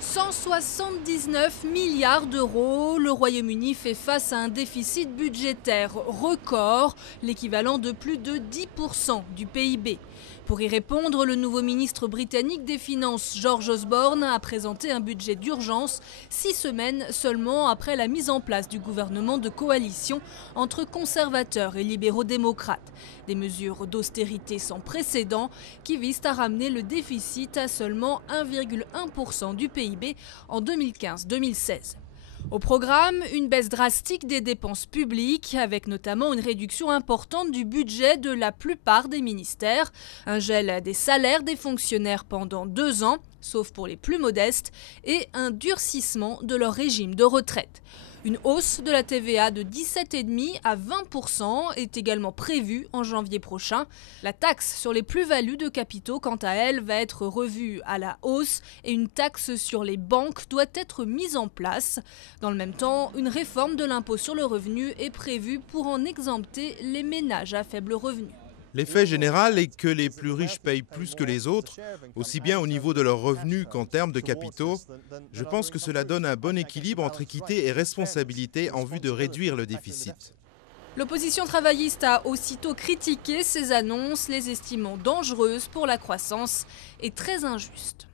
179 milliards d'euros, le Royaume-Uni fait face à un déficit budgétaire record, l'équivalent de plus de 10% du PIB. Pour y répondre, le nouveau ministre britannique des Finances, George Osborne, a présenté un budget d'urgence 6 semaines seulement après la mise en place du gouvernement de coalition entre conservateurs et libéraux-démocrates. Des mesures d'austérité sans précédent qui visent à ramener le déficit à seulement 1,1% du PIB en 2015-2016. Au programme, une baisse drastique des dépenses publiques, avec notamment une réduction importante du budget de la plupart des ministères, un gel des salaires des fonctionnaires pendant 2 ans, sauf pour les plus modestes, et un durcissement de leur régime de retraite. Une hausse de la TVA de 17,5% à 20% est également prévue en janvier prochain. La taxe sur les plus-values de capitaux, quant à elle, va être revue à la hausse et une taxe sur les banques doit être mise en place. Dans le même temps, une réforme de l'impôt sur le revenu est prévue pour en exempter les ménages à faible revenu. L'effet général est que les plus riches payent plus que les autres, aussi bien au niveau de leurs revenus qu'en termes de capitaux. Je pense que cela donne un bon équilibre entre équité et responsabilité en vue de réduire le déficit. L'opposition travailliste a aussitôt critiqué ces annonces, les estimant dangereuses pour la croissance et très injustes.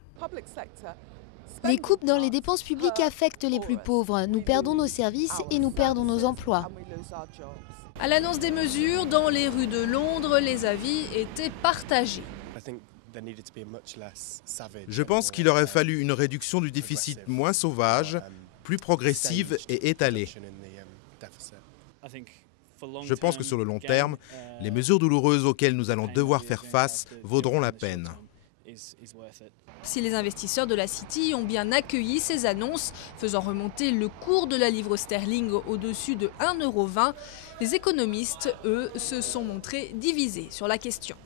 Les coupes dans les dépenses publiques affectent les plus pauvres. Nous perdons nos services et nous perdons nos emplois. À l'annonce des mesures, dans les rues de Londres, les avis étaient partagés. Je pense qu'il aurait fallu une réduction du déficit moins sauvage, plus progressive et étalée. Je pense que sur le long terme, les mesures douloureuses auxquelles nous allons devoir faire face vaudront la peine. Si les investisseurs de la City ont bien accueilli ces annonces, faisant remonter le cours de la livre sterling au-dessus de 1,20 €, les économistes, eux, se sont montrés divisés sur la question.